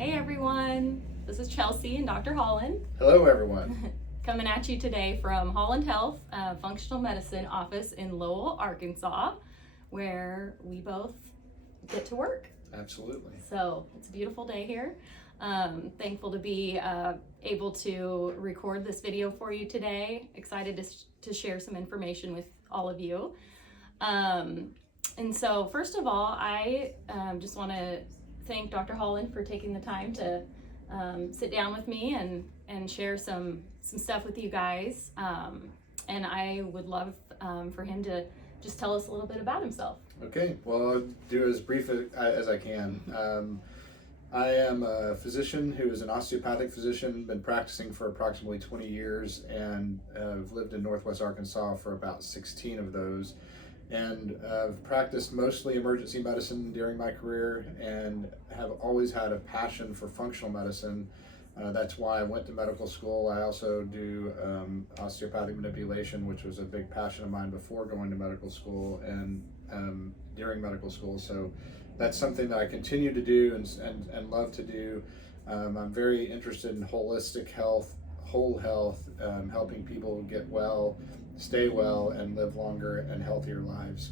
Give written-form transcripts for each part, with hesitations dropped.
Hey everyone, this is Chelsea and Dr. Holland. Hello everyone. Coming at you today from Holland Health Functional Medicine office in Lowell, Arkansas, where we both get to work. Absolutely. So it's a beautiful day here. Thankful to be able to record this video for you today. Excited to share some information with all of you. And so first of all, I just want to thank Dr. Holland for taking the time to sit down with me and share some stuff with you guys. And I would love for him to just tell us a little bit about himself. Okay, well, I'll do as brief as I can. I am a physician who is an osteopathic physician, been practicing for approximately 20 years, and I've lived in Northwest Arkansas for about 16 of those. And I've practiced mostly emergency medicine during my career and have always had a passion for functional medicine. That's why I went to medical school. I also do osteopathic manipulation, which was a big passion of mine before going to medical school and during medical school. So that's something that I continue to do and love to do. I'm very interested in holistic health, whole health, helping people get well, stay well, and live longer and healthier lives.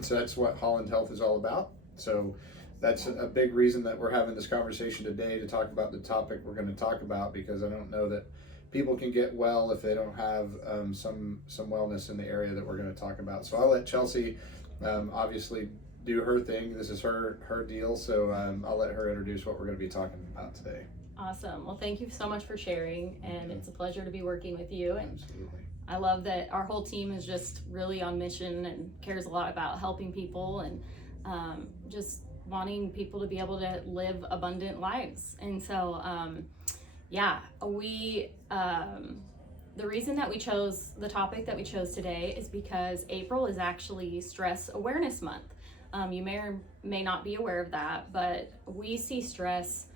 So that's what Holland Health is all about. So that's a big reason that we're having this conversation today, to talk about the topic we're going to talk about, because I don't know that people can get well if they don't have some wellness in the area that we're going to talk about. So I'll let Chelsea obviously do her thing. This is her deal, so I'll let her introduce what we're going to be talking about today. Awesome. Well, thank you so much for sharing, and it's a pleasure to be working with you. And Absolutely. I love that our whole team is just really on mission and cares a lot about helping people and just wanting people to be able to live abundant lives. And so, the reason that we chose the topic that we chose today is because April is actually Stress Awareness Month. You may or may not be aware of that, but we see stress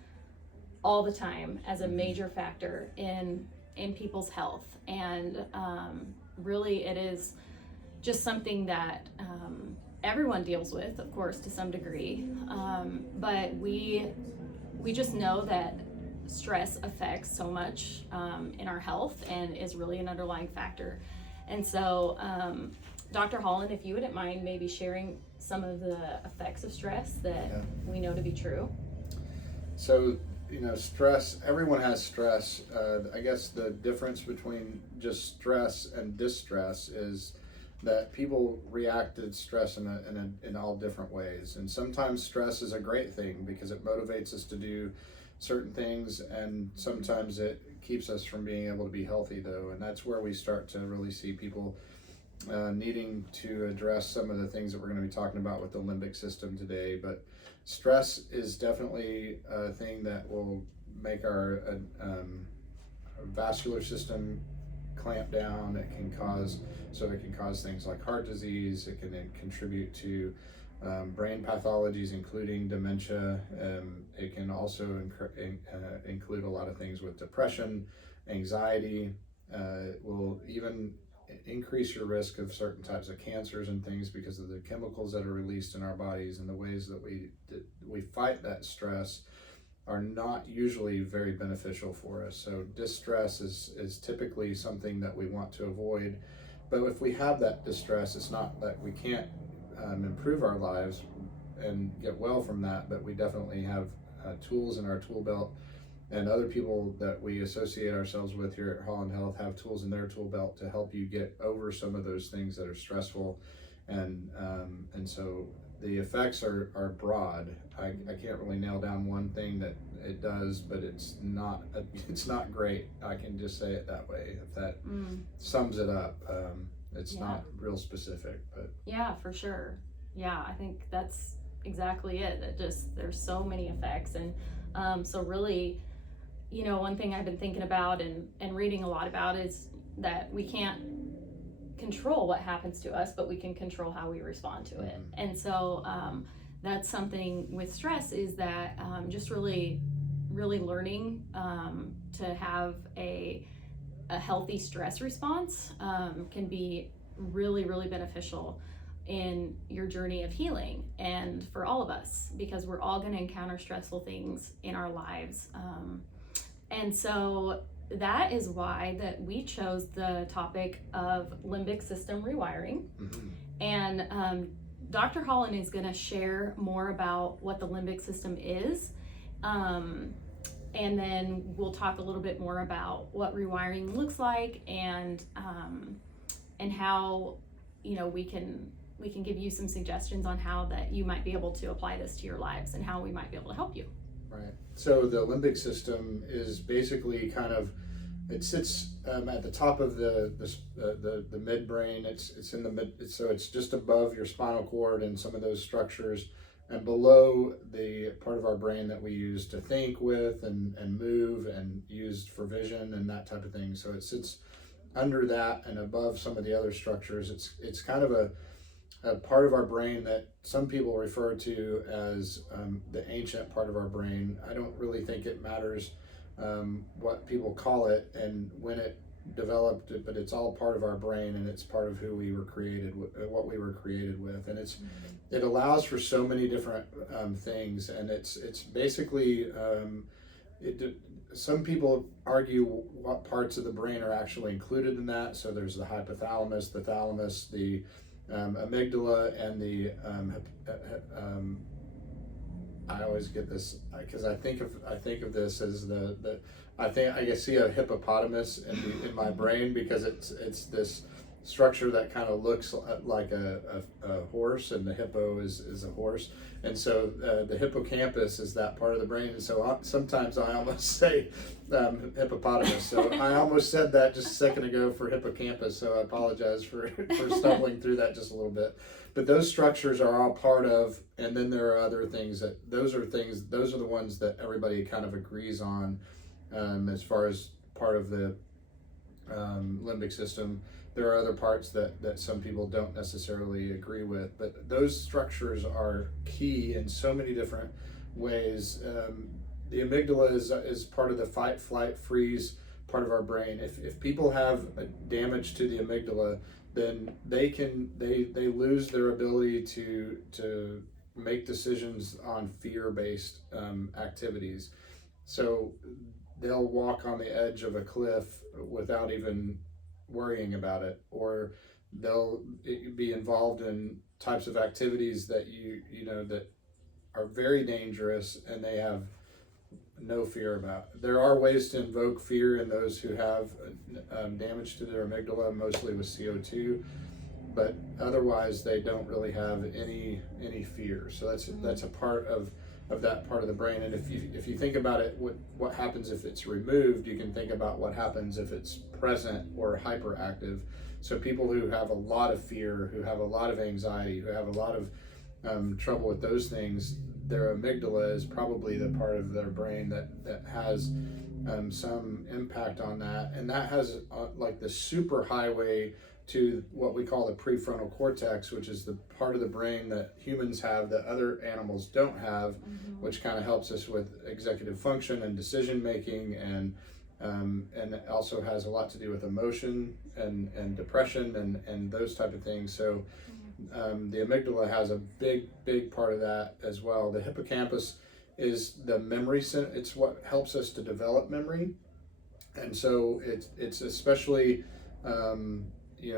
all the time as a major factor in people's health. And really it is just something that everyone deals with, of course, to some degree. But we just know that stress affects so much in our health and is really an underlying factor. And so, Dr. Holland, if you wouldn't mind maybe sharing some of the effects of stress that we know to be true. So, stress, everyone has stress. I guess the difference between just stress and distress is that people react to stress in all different ways. And sometimes stress is a great thing because it motivates us to do certain things, and sometimes it keeps us from being able to be healthy, though. And that's where we start to really see people needing to address some of the things that we're going to be talking about with the limbic system today. But stress is definitely a thing that will make our vascular system clamp down. It can cause things like heart disease. It can contribute to brain pathologies, including dementia. It can also include a lot of things with depression, anxiety. Will even increase your risk of certain types of cancers and things because of the chemicals that are released in our bodies, and the ways that we fight that stress are not usually very beneficial for us. So distress is typically something that we want to avoid. But if we have that distress, it's not that we can't improve our lives and get well from that, but we definitely have tools in our tool belt. And other people that we associate ourselves with here at Holland Health have tools in their tool belt to help you get over some of those things that are stressful. And so the effects are broad. I can't really nail down one thing that it does, but it's not great. I can just say it that way. If that sums it up, it's not real specific, but yeah, for sure. Yeah, I think that's exactly it. That just there's so many effects, and so really, one thing I've been thinking about and reading a lot about is that we can't control what happens to us, but we can control how we respond to it. And so that's something with stress, is that just really learning to have a healthy stress response can be really beneficial. in your journey of healing, and for all of us, because we're all going to encounter stressful things in our lives. And so that is why that we chose the topic of limbic system rewiring. Mm-hmm. And Dr. Holland is going to share more about what the limbic system is. And then we'll talk a little bit more about what rewiring looks like, and how, you know, we can give you some suggestions on how that you might be able to apply this to your lives and how we might be able to help you. Right. So the limbic system is basically kind of, it sits at the top of the midbrain. It's in the mid, so it's just above your spinal cord and some of those structures, and below the part of our brain that we use to think with and move and use for vision and that type of thing. So it sits under that and above some of the other structures. It's kind of a part of our brain that some people refer to as the ancient part of our brain. I don't really think it matters what people call it and when it developed, but it's all part of our brain, and it's part of who we were created with, what we were created with, and it allows for so many different things, and it's basically some people argue what parts of the brain are actually included in that. So there's the hypothalamus, the thalamus, the amygdala, and the I always get this because I think of this as I see a hippopotamus in my brain, because it's this structure that kind of looks like a horse, and the hippo is a horse, and so the hippocampus is that part of the brain, and so sometimes I almost say hippopotamus. So I almost said that just a second ago for hippocampus, so I apologize for stumbling through that just a little bit. But those structures are all part of, and then there are other things those are the ones that everybody kind of agrees on as far as part of the limbic system. There are other parts that some people don't necessarily agree with, but those structures are key in so many different ways. The amygdala is part of the fight, flight, freeze part of our brain. If people have damage to the amygdala, then they lose their ability to make decisions on fear-based activities. So they'll walk on the edge of a cliff without even worrying about it, or they'll be involved in types of activities that you know that are very dangerous, and they have no fear about. There are ways to invoke fear in those who have damage to their amygdala, mostly with CO2, but otherwise they don't really have any fear. So that's a part of that part of the brain. And if you think about it, what happens if it's removed, you can think about what happens if it's present or hyperactive. So people who have a lot of fear, who have a lot of anxiety, who have a lot of trouble with those things, their amygdala is probably the part of their brain that has some impact on that, and that has like the super highway to what we call the prefrontal cortex, which is the part of the brain that humans have that other animals don't have, which kind of helps us with executive function and decision making, and it also has a lot to do with emotion and depression and those type of things. So the amygdala has a big part of that as well. The hippocampus is the memory center. It's what helps us to develop memory, and so it's especially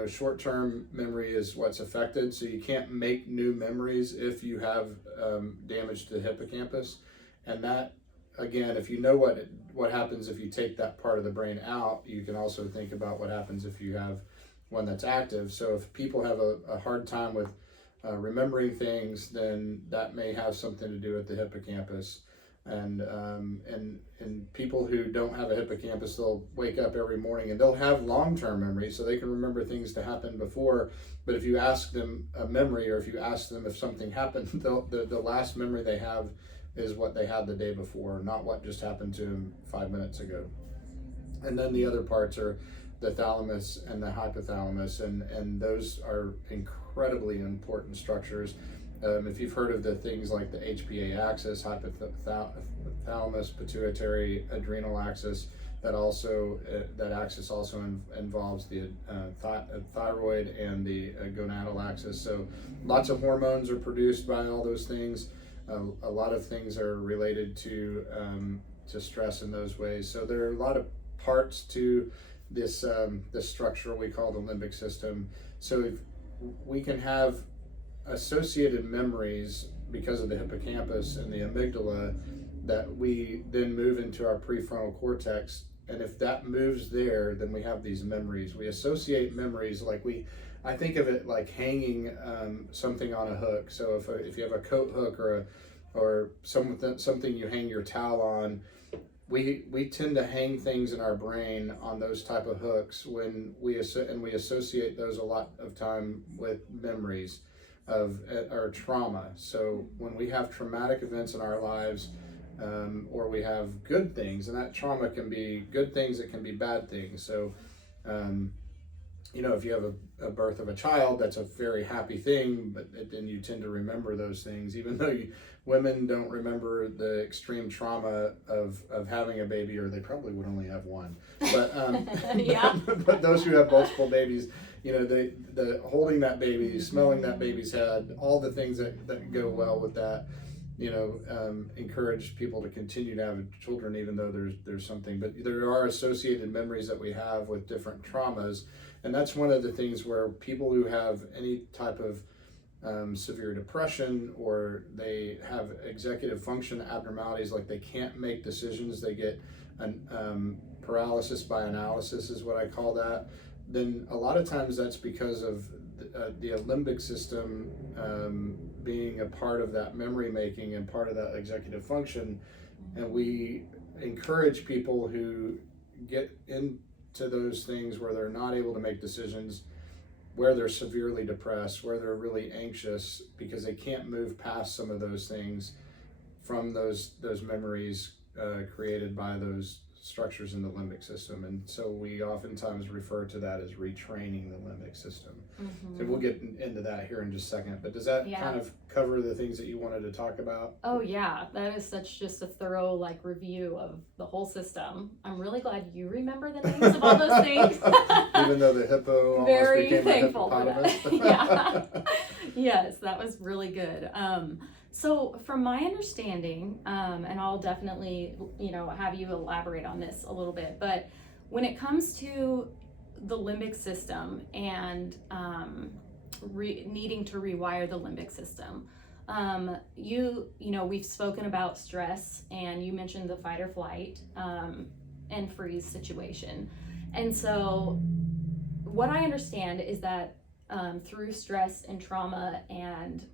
short-term memory is what's affected. So you can't make new memories if you have damage to the hippocampus, and that, again, if you know what happens if you take that part of the brain out, you can also think about what happens if you have one that's active. So if people have a hard time with remembering things, then that may have something to do with the hippocampus. And people who don't have a hippocampus, they'll wake up every morning and they'll have long-term memory, so they can remember things that happened before. But if you ask them a memory, or if you ask them if something happened, the last memory they have is what they had the day before, not what just happened to them 5 minutes ago. And then the other parts are the thalamus and the hypothalamus, and those are incredibly important structures. If you've heard of the things like the HPA axis, hypothalamus, pituitary, adrenal axis, that axis also involves the thyroid and the gonadal axis. So lots of hormones are produced by all those things. A lot of things are related to stress in those ways. So there are a lot of parts to this structure we call the limbic system. So if we can have associated memories because of the hippocampus and the amygdala that we then move into our prefrontal cortex, and if that moves there, then we have these memories. We associate memories I think of it like hanging something on a hook. So if you have a coat hook or something you hang your towel on, we tend to hang things in our brain on those type of hooks when we associate those a lot of time with memories of our trauma. So when we have traumatic events in our lives, or we have good things, and that trauma can be good things, it can be bad things. So if you have a birth of a child, that's a very happy thing, but then you tend to remember those things, even though women don't remember the extreme trauma of having a baby, or they probably would only have one. But yeah. but those who have multiple babies, the holding that baby, smelling that baby's head, all the things that go well with that, encourage people to continue to have children, even though there's something. But there are associated memories that we have with different traumas, and that's one of the things where people who have any type of severe depression, or they have executive function abnormalities, like they can't make decisions, they get paralysis by analysis is what I call that, then a lot of times that's because of the limbic system being a part of that memory making and part of that executive function. And we encourage people who get into those things where they're not able to make decisions, where they're severely depressed, where they're really anxious, because they can't move past some of those things from those memories created by those structures in the limbic system. And so we oftentimes refer to that as retraining the limbic system. Mm-hmm. So we'll get into that here in just a second, but does that kind of cover the things that you wanted to talk about? Oh yeah, that is such just a thorough review of the whole system. I'm really glad you remember the names of all those things. Even though the hippo almost very became thankful a hippopotamus. For that. Yeah. Yes, that was really good. So from my understanding, and I'll definitely, have you elaborate on this a little bit, but when it comes to the limbic system and needing to rewire the limbic system, we've spoken about stress, and you mentioned the fight or flight and freeze situation. And so what I understand is that through stress and trauma, and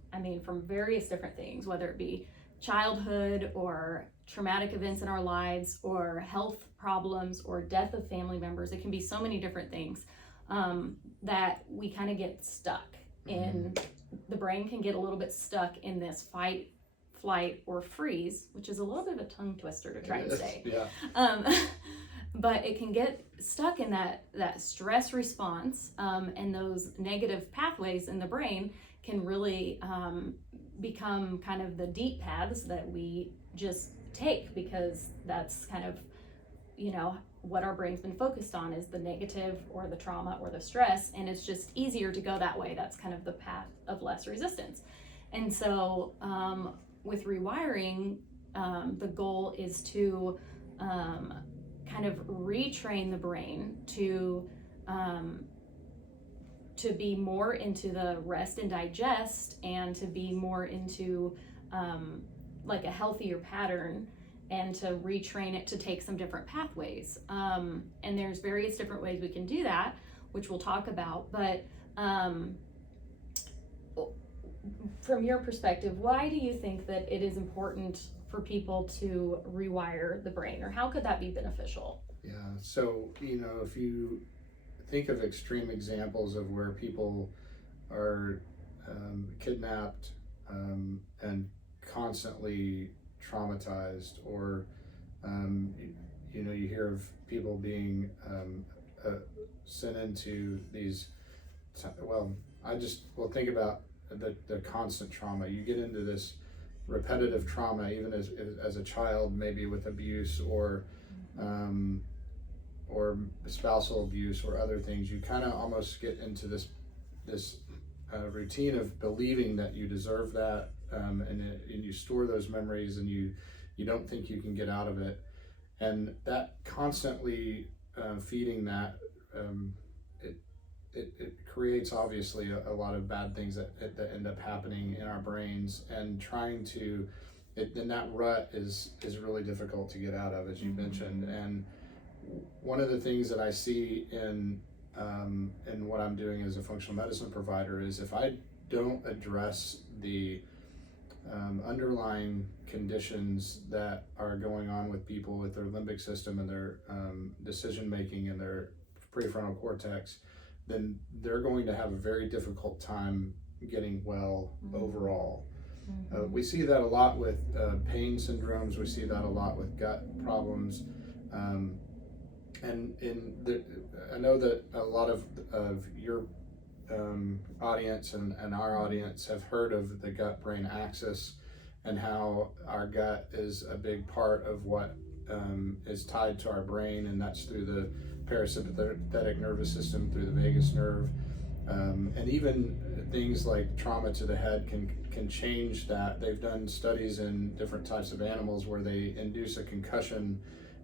from various different things, whether it be childhood or traumatic events in our lives or health problems or death of family members, it can be so many different things that we kind of get stuck in. The brain can get a little bit stuck in this fight, flight, or freeze, which is a little bit of a tongue twister to try and say. Yeah. But it can get stuck in that stress response, and those negative pathways in the brain can really become kind of the deep paths that we just take, because that's kind of, what our brain's been focused on is the negative or the trauma or the stress, and it's just easier to go that way. That's kind of the path of less resistance. And so with rewiring, the goal is to kind of retrain the brain to be more into the rest and digest, and to be more into a healthier pattern, and to retrain it to take some different pathways. And there's various different ways we can do that, which we'll talk about. But from your perspective, why do you think that it is important for people to rewire the brain, or how could that be beneficial? Yeah, so, if you think of extreme examples of where people are kidnapped and constantly traumatized, or, you hear of people being sent into these, think about the constant trauma. You get into this repetitive trauma, even as a child, maybe with abuse or spousal abuse or other things. You kind of almost get into this routine of believing that you deserve that, and you store those memories, and you don't think you can get out of it, and that constantly feeding that, it creates obviously a lot of bad things that end up happening in our brains, and trying to then that rut is really difficult to get out of, as you mentioned. And one of the things that I see in what I'm doing as a functional medicine provider is, if I don't address the underlying conditions that are going on with people with their limbic system and their decision making and their prefrontal cortex, then they're going to have a very difficult time getting well overall. We see that a lot with pain syndromes. We see that a lot with gut problems. And I know that a lot of your audience and our audience have heard of the gut-brain axis, and how our gut is a big part of what is tied to our brain, and that's through the parasympathetic nervous system, through the vagus nerve, and even things like trauma to the head can change that. They've done studies in different types of animals where they induce a concussion,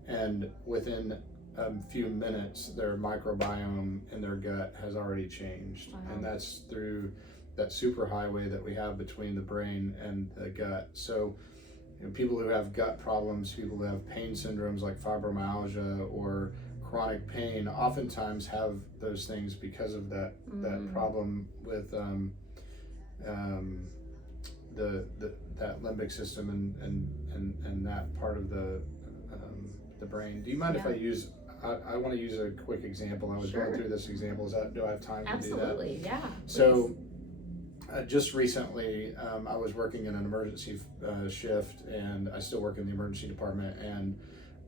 and within a few minutes their microbiome in their gut has already changed. Wow. And that's through that superhighway that we have between the brain and the gut. So people who have gut problems, people who have pain syndromes like fibromyalgia or chronic pain, oftentimes have those things because of that problem with that limbic system and that part of the brain. Do you mind if I use? I want to use a quick example. I was going through this example. Do I have time to do that? Absolutely, yeah. So just recently, I was working in an emergency shift, and I still work in the emergency department, and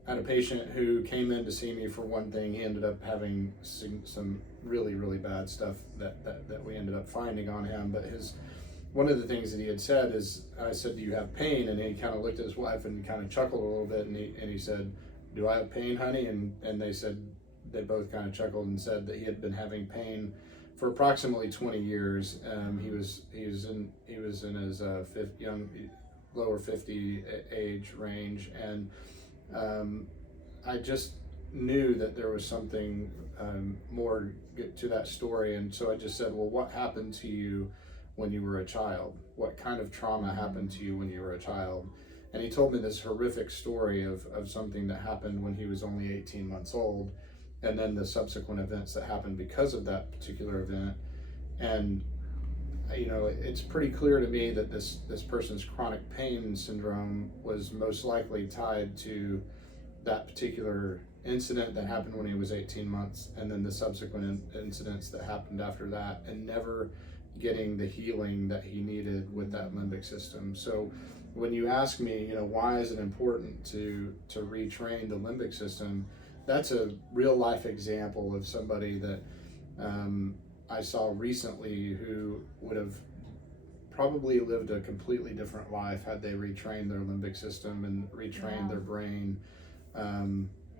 I had a patient who came in to see me for one thing. He ended up having some really, really bad stuff that we ended up finding on him. But one of the things that he had said is, I said, "Do you have pain?" And he kind of looked at his wife and kind of chuckled a little bit, and he said, "Do I have pain, honey?" And they both kind of chuckled and said that he had been having pain for approximately 20 years. He was in his lower 50 age range, and I just knew that there was something more to that story. And so I just said, "Well, what happened to you when you were a child? What kind of trauma happened to you when you were a child?" And he told me this horrific story of something that happened when he was only 18 months old, and then the subsequent events that happened because of that particular event. And it's pretty clear to me that this person's chronic pain syndrome was most likely tied to that particular incident that happened when he was 18 months, and then the subsequent incidents that happened after that, and never getting the healing that he needed with that limbic system. So when you ask me, why is it important to retrain the limbic system, that's a real life example of somebody that I saw recently who would have probably lived a completely different life had they retrained their limbic system and retrained their brain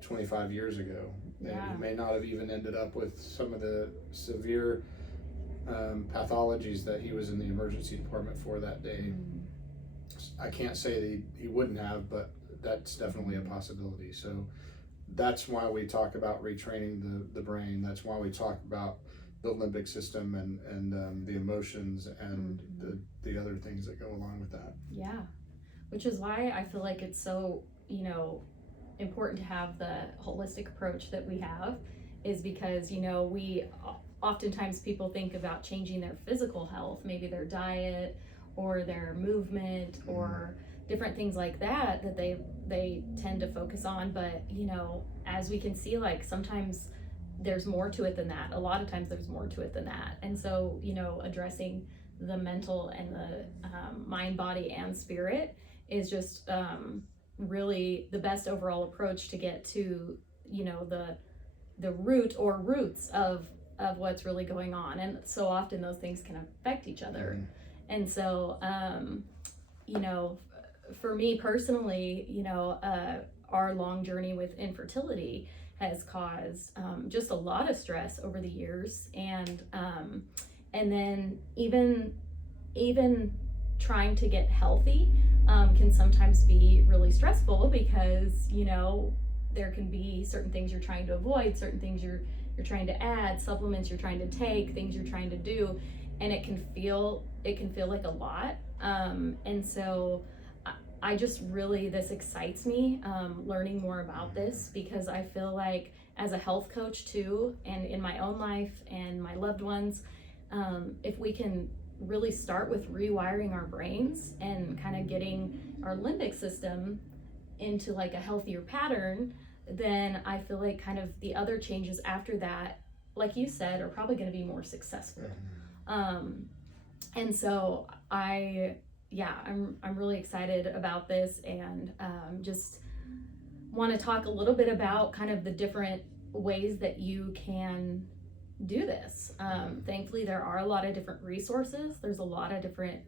25 years ago. Yeah. They may not have even ended up with some of the severe pathologies that he was in the emergency department for that day. I can't say that he wouldn't have, but that's definitely a possibility. So that's why we talk about retraining the brain. That's why we talk about the limbic system and the emotions and the other things that go along with that. Yeah, which is why I feel like it's so important to have the holistic approach that we have, is because we oftentimes people think about changing their physical health, maybe their diet or their movement or different things like that they tend to focus on. But as we can see, like, sometimes there's more to it than that. A lot of times there's more to it than that. And so addressing the mental and the mind, body, and spirit is just really the best overall approach to get to the root or roots of what's really going on. And so often those things can affect each other. And so, you know, for me personally, you know, our long journey with infertility has caused just a lot of stress over the years, and then even trying to get healthy can sometimes be really stressful, because you know there can be certain things you're trying to avoid, certain things you're trying to add, supplements you're trying to take, things you're trying to do, and it can feel like a lot. And so I just really, this excites me, learning more about this, because I feel like as a health coach too, and in my own life and my loved ones, if we can really start with rewiring our brains and kind of getting our limbic system into like a healthier pattern, then I feel like kind of the other changes after that, like you said, are probably going to be more successful. And so I'm really excited about this, and just want to talk a little bit about kind of the different ways that you can do this. Thankfully, there are a lot of different resources. There's a lot of different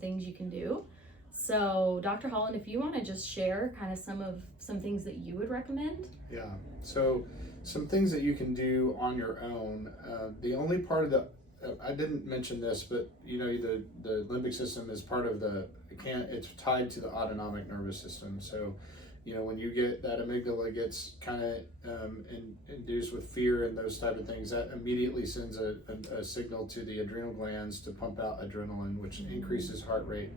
things you can do. So Dr. Holland, if you want to just share kind of some things that you would recommend. Yeah, so some things that you can do on your own. The only part of the, I didn't mention this, but you know, the limbic system is part of it's tied to the autonomic nervous system. So, you know, when you get that amygdala gets kind of induced with fear and those type of things, that immediately sends a signal to the adrenal glands to pump out adrenaline, which increases heart rate,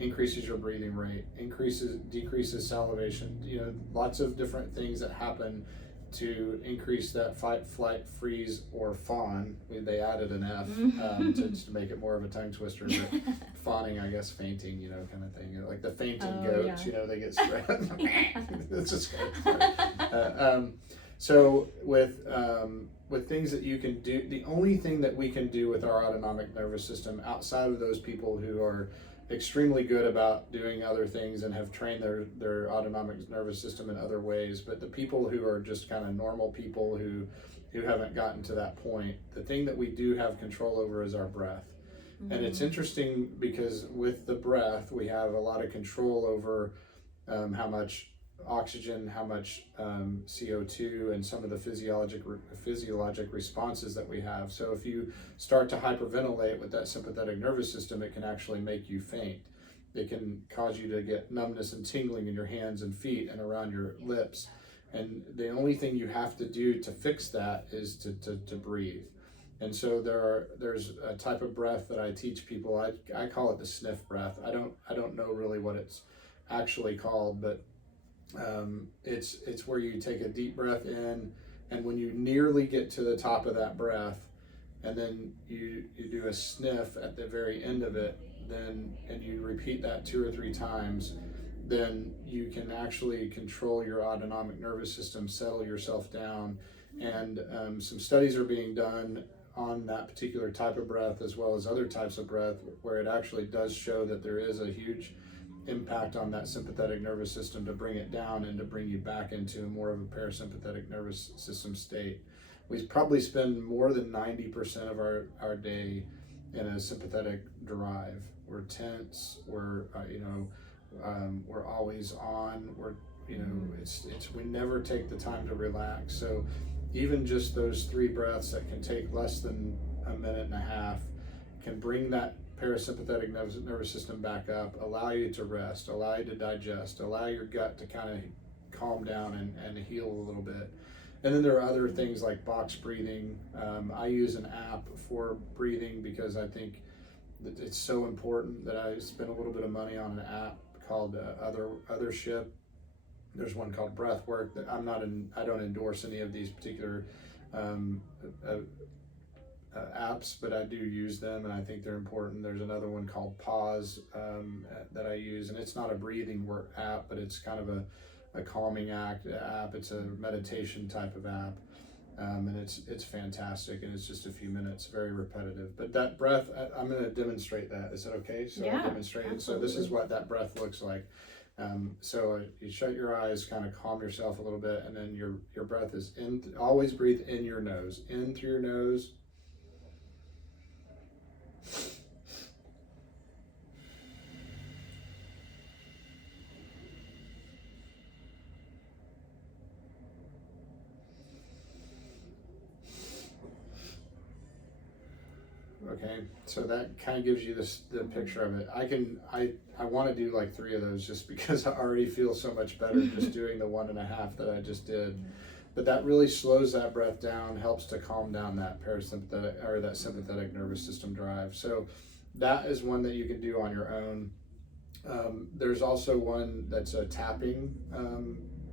increases your breathing rate, decreases salivation. You know, lots of different things that happen to increase that fight, flight, freeze, or fawn. They added an F to make it more of a tongue twister, but fawning, I guess, fainting, you know, kind of thing. You know, like the fainting goats, yeah. You know, they get stressed. It's just kind of so with things that you can do, the only thing that we can do with our autonomic nervous system, outside of those people who are extremely good about doing other things and have trained their autonomic nervous system in other ways, but the people who are just kind of normal people who haven't gotten to that point, the thing that we do have control over is our breath. And it's interesting because with the breath we have a lot of control over how much oxygen, how much CO2, and some of the physiologic responses that we have. So if you start to hyperventilate with that sympathetic nervous system, it can actually make you faint. It can cause you to get numbness and tingling in your hands and feet and around your lips. And the only thing you have to do to fix that is to breathe. And so there's a type of breath that I teach people. I call it the sniff breath. I don't know really what it's actually called, but it's where you take a deep breath in, and when you nearly get to the top of that breath, and then you do a sniff at the very end of it, and you repeat that 2 or 3 times, then you can actually control your autonomic nervous system, settle yourself down. And some studies are being done on that particular type of breath, as well as other types of breath, where it actually does show that there is a huge impact on that sympathetic nervous system to bring it down and to bring you back into more of a parasympathetic nervous system state. We probably spend more than 90% of our day in a sympathetic drive. We're tense, we're always on, we never take the time to relax. So even just those 3 breaths that can take less than a minute and a half can bring that parasympathetic nervous system back up, allow you to rest, allow you to digest, allow your gut to kind of calm down and heal a little bit. And then there are other things like box breathing. I use an app for breathing because I think that it's so important that I spend a little bit of money on an app called Othership. There's one called Breathwork that I don't endorse any of these particular apps, but I do use them and I think they're important. There's another one called Pause that I use, and it's not a breathing work app, but it's kind of a calming app. It's a meditation type of app, and it's fantastic, and it's just a few minutes, very repetitive. But that breath, I'm going to demonstrate that. Is that okay? So yeah, I'll demonstrate it. So this is what that breath looks like. So you shut your eyes, kind of calm yourself a little bit, and then your breath is in. Always breathe in your nose, in through your nose, Okay, so that kind of gives you the picture of it. I want to do like 3 of those just because I already feel so much better just doing the 1.5 that I just did. But that really slows that breath down, helps to calm down that parasympathetic or that sympathetic nervous system drive. So that is one that you can do on your own. There's also one that's a tapping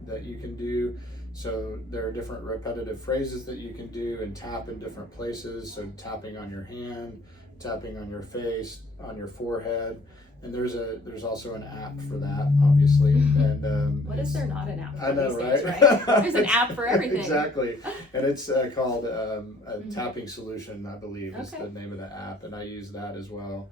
that you can do. So there are different repetitive phrases that you can do and tap in different places. So tapping on your hand, tapping on your face, on your forehead. And there's also an app for that, obviously. And what is there not an app for? I know, these right? days, right? There's an app for everything. Exactly. And it's called a tapping solution, I believe, is Okay. the name of the app, and I use that as well.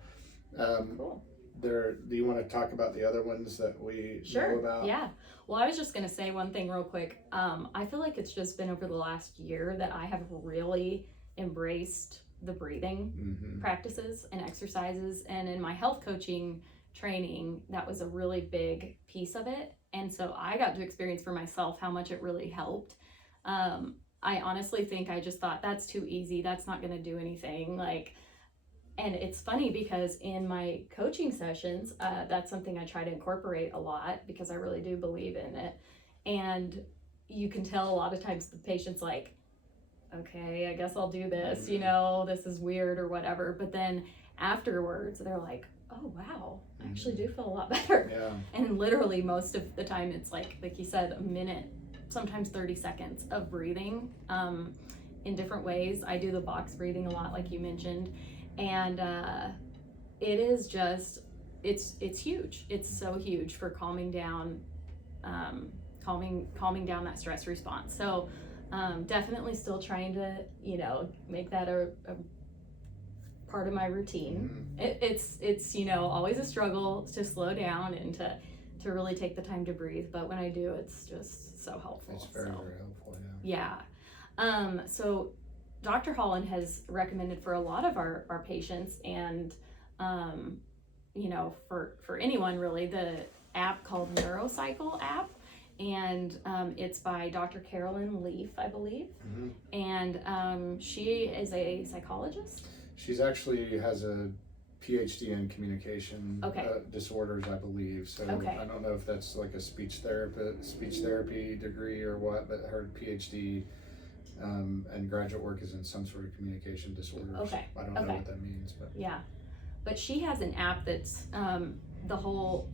Cool. Do you want to talk about the other ones that we know about? Yeah. Well, I was just going to say one thing real quick. I feel like it's just been over the last year that I have really embraced the breathing practices and exercises. And in my health coaching training, that was a really big piece of it. And so I got to experience for myself how much it really helped. I honestly think I just thought that's too easy. That's not going to do anything. And it's funny because in my coaching sessions, that's something I try to incorporate a lot because I really do believe in it. And you can tell a lot of times the patient's like, okay, I guess I'll do this, this is weird or whatever. But then afterwards, they're like, oh, wow, I actually do feel a lot better. Yeah. And literally most of the time it's like you said, a minute, sometimes 30 seconds of breathing in different ways. I do the box breathing a lot, like you mentioned. And it is just, it's huge. It's so huge for calming down that stress response. So definitely still trying to, make that a part of my routine. It's always a struggle to slow down and to really take the time to breathe. But when I do, it's just so helpful. It's very helpful, yeah. Yeah. So Dr. Holland has recommended for a lot of our patients and, for anyone really, the app called NeuroCycle App. And it's by Dr. Carolyn Leaf, I believe. And she is a psychologist. She's actually has a PhD in communication disorders, I believe. So I don't know if that's like a speech therapy degree or what, but her PhD and graduate work is in some sort of communication disorders. I don't know what that means, but yeah. But she has an app that's the whole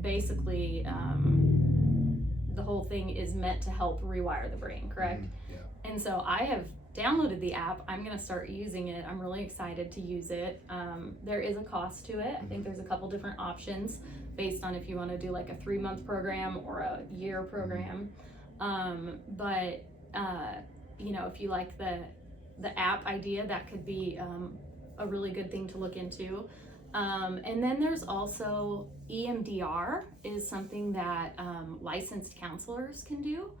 basically the whole thing is meant to help rewire the brain, correct? Yeah. And so I have downloaded the app. I'm going to start using it. I'm really excited to use it. There is a cost to it. I think there's a couple different options based on if you want to do like a 3-month program or a year program. But if you like the app idea, that could be a really good thing to look into. And then there's also EMDR is something that licensed counselors can do.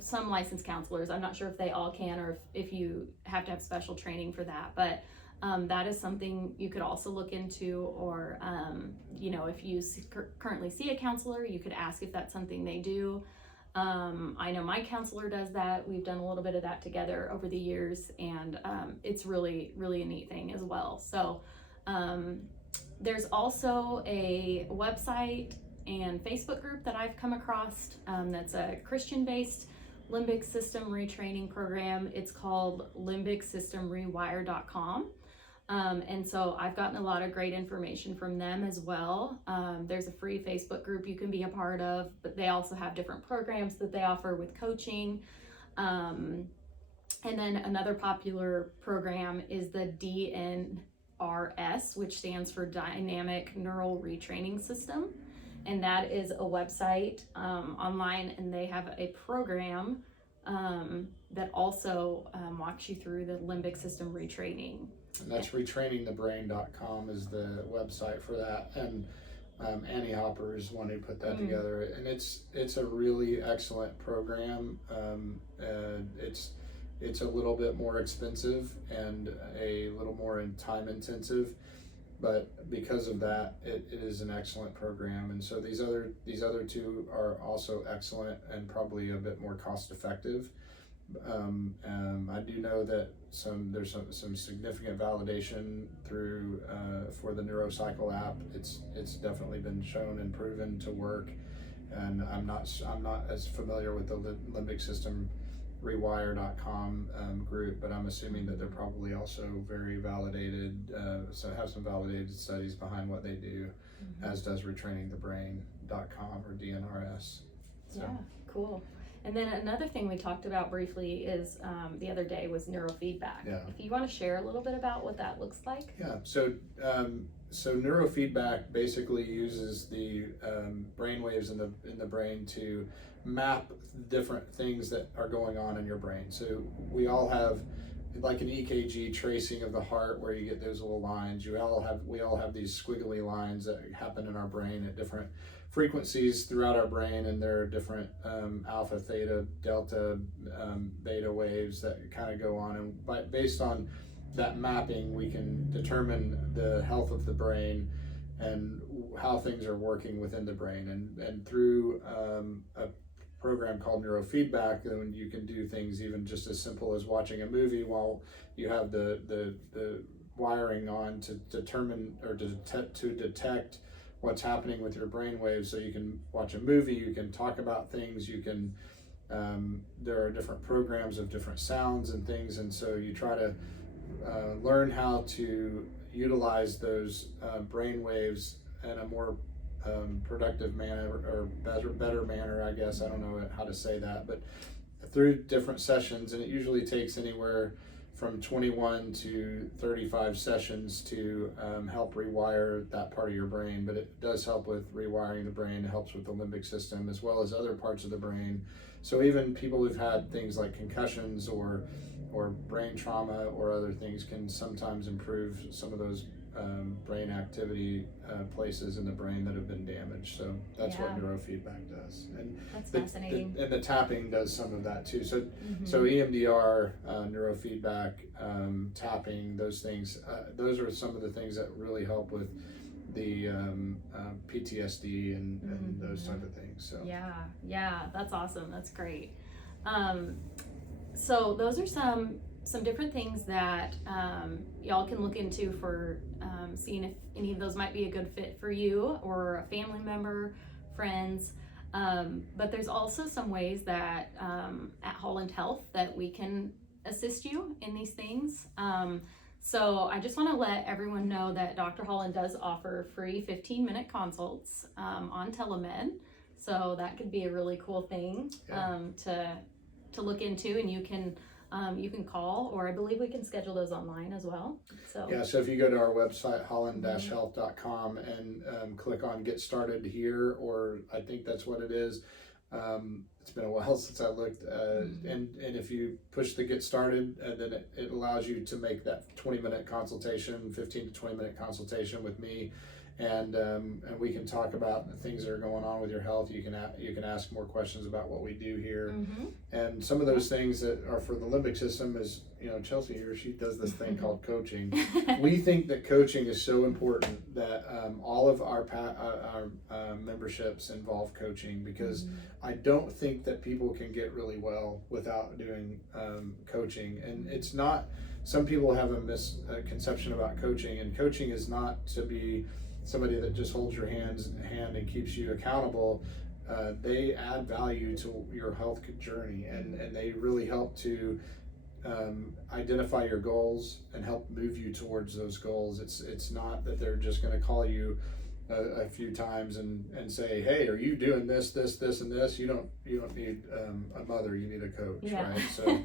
Some licensed counselors, I'm not sure if they all can or if you have to have special training for that, but that is something you could also look into, or if you currently see a counselor, you could ask if that's something they do. I know my counselor does that. We've done a little bit of that together over the years, and it's really, really a neat thing as well. So there's also a website and Facebook group that I've come across that's a Christian-based limbic system retraining program. It's called limbicsystemrewire.com. And so I've gotten a lot of great information from them as well. There's a free Facebook group you can be a part of, but they also have different programs that they offer with coaching. And then another popular program is the DNRS, which stands for Dynamic Neural Retraining System. And that is a website online, and they have a program that also walks you through the limbic system retraining. And that's retrainingthebrain.com is the website for that. And Annie Hopper is one who put that together. And it's a really excellent program. It's a little bit more expensive and a little more time intensive, but because of that, it is an excellent program. And so these other two are also excellent and probably a bit more cost effective. I do know that there's some significant validation through for the NeuroCycle app. It's definitely been shown and proven to work, and I'm not as familiar with the limbic system rewire.com group, but I'm assuming that they're probably also very validated, so have some validated studies behind what they do, as does retrainingthebrain.com or DNRS. So. Yeah, cool. And then another thing we talked about briefly is the other day was neurofeedback. Yeah. If you want to share a little bit about what that looks like. Yeah, so neurofeedback basically uses the brain waves in the brain to map different things that are going on in your brain. So we all have like an EKG tracing of the heart where you get those little lines. We all have these squiggly lines that happen in our brain at different frequencies throughout our brain, and there are different alpha, theta, delta, beta waves that kind of go on, and based on that mapping we can determine the health of the brain and how things are working within the brain, and through a program called neurofeedback, then you can do things even just as simple as watching a movie while you have the wiring on to determine or to detect what's happening with your brain waves. So you can watch a movie, you can talk about things, you can there are different programs of different sounds and things, and so you try to learn how to utilize those brain waves in a more productive manner, or better manner, I guess. I don't know how to say that, but through different sessions, and it usually takes anywhere from 21 to 35 sessions to help rewire that part of your brain. But it does help with rewiring the brain. It helps with the limbic system as well as other parts of the brain. So even people who've had things like concussions or brain trauma or other things can sometimes improve some of those brain activity places in the brain that have been damaged. So that's what neurofeedback does. And that's fascinating. And the tapping does some of that too. So so EMDR, neurofeedback, tapping, those things, those are some of the things that really help with the PTSD and those type of things. So yeah, that's awesome. That's great. So those are some different things that y'all can look into for seeing if any of those might be a good fit for you or a family member, friends. But there's also some ways that at Holland Health that we can assist you in these things. So I just want to let everyone know that Dr. Holland does offer free 15-minute consults on telemed. So that could be a really cool thing to look into, and you can call, or I believe we can schedule those online as well. So so if you go to our website, holland-health.com, and click on Get Started Here, or I think that's what it is. It's been a while since I looked, and if you push the Get Started, then it allows you to make that 20-minute consultation, 15 to 20-minute consultation with me. And we can talk about the things that are going on with your health. You can ask more questions about what we do here, and some of those things that are for the limbic system is, Chelsea here, she does this thing called coaching. We think that coaching is so important that all of our memberships involve coaching, because I don't think that people can get really well without doing coaching. And it's not. Some people have a misconception about coaching, and coaching is not to be somebody that just holds your hand and keeps you accountable. They add value to your health journey, and they really help to identify your goals and help move you towards those goals. It's not that they're just going to call you a few times and say, hey, are you doing this, and this? You don't need a mother, you need a coach, right? So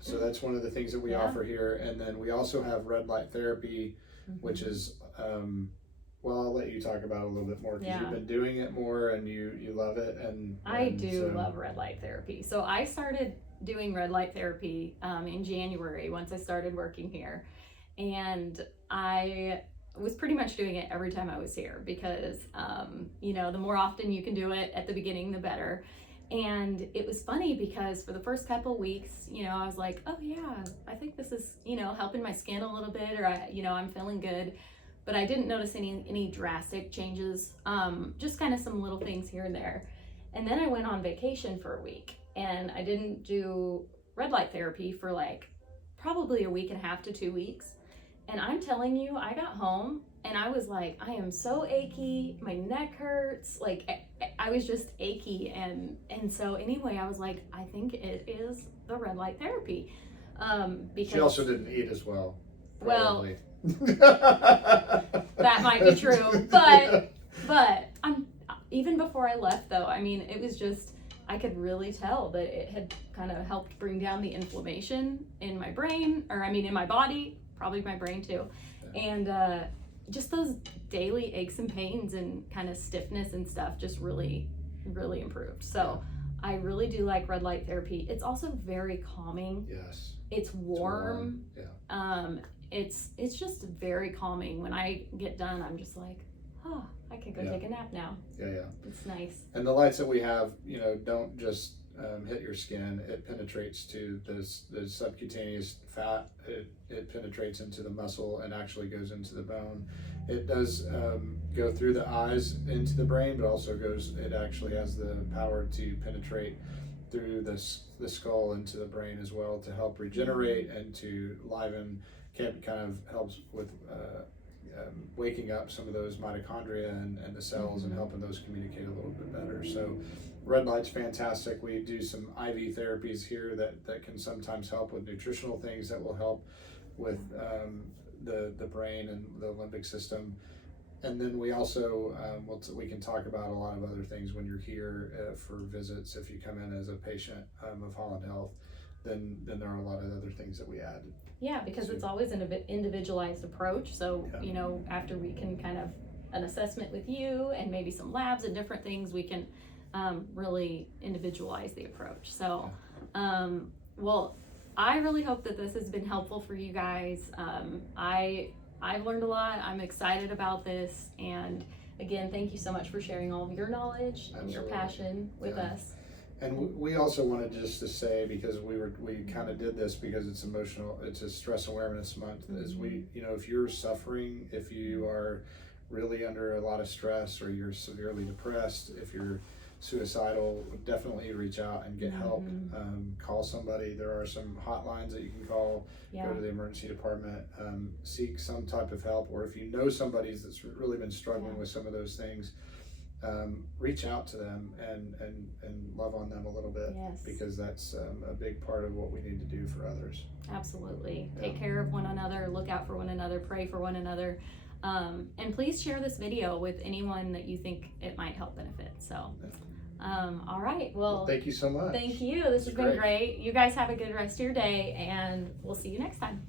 so that's one of the things that we offer here. And then we also have red light therapy, which is I'll let you talk about it a little bit more, because you've been doing it more and you love it. And I do love red light therapy. So I started doing red light therapy in January once I started working here, and I was pretty much doing it every time I was here, because the more often you can do it at the beginning, the better. And it was funny because for the first couple weeks, I was like, oh yeah, I think this is, helping my skin a little bit, or I'm feeling good. But I didn't notice any drastic changes, just kind of some little things here and there. And then I went on vacation for a week, and I didn't do red light therapy for like probably a week and a half to 2 weeks. And I'm telling you, I got home and I was like, I am so achy, my neck hurts, like I was just achy. And so anyway, I was like, I think it is the red light therapy. Because she also didn't eat as well. Probably. Well, that might be true, but I'm even before I left though, I mean, it was just, I could really tell that it had kind of helped bring down the inflammation in my brain, or I mean in my body, probably my brain too. And just those daily aches and pains and kind of stiffness and stuff just really, really improved. So I really do like red light therapy. It's also very calming. Yes. It's warm. Yeah. It's just very calming. When I get done, I'm just like, oh, I could go take a nap now. Yeah. It's nice. And the lights that we have, don't just hit your skin. It penetrates to the subcutaneous fat. It penetrates into the muscle and actually goes into the bone. It does go through the eyes into the brain, but also it actually has the power to penetrate through the skull into the brain as well, to help regenerate and to liven. Kind of helps with waking up some of those mitochondria and the cells and helping those communicate a little bit better. So red light's fantastic. We do some IV therapies here that can sometimes help with nutritional things that will help with the brain and the limbic system. And then we also, we can talk about a lot of other things when you're here for visits. If you come in as a patient of Holland Health, then there are a lot of other things that we add. Yeah, because it's always an individualized approach. So, after we can kind of an assessment with you and maybe some labs and different things, we can really individualize the approach. So, well, I really hope that this has been helpful for you guys. I've learned a lot. I'm excited about this. And again, thank you so much for sharing all of your knowledge and your passion with us. And we also wanted just to say, because we kind of did this because it's a stress awareness month, is if you're suffering, if you are really under a lot of stress, or you're severely depressed, if you're suicidal, definitely reach out and get help. Call somebody. There are some hotlines that you can call. Go to the emergency department, seek some type of help, or if you know somebody that's really been struggling with some of those things, reach out to them and love on them a little bit, because that's a big part of what we need to do for others. Absolutely. Take care of one another, look out for one another, pray for one another, and please share this video with anyone that you think it might help benefit. So all right, well, thank you so much. Thank you. This has been great. You guys have a good rest of your day, and we'll see you next time.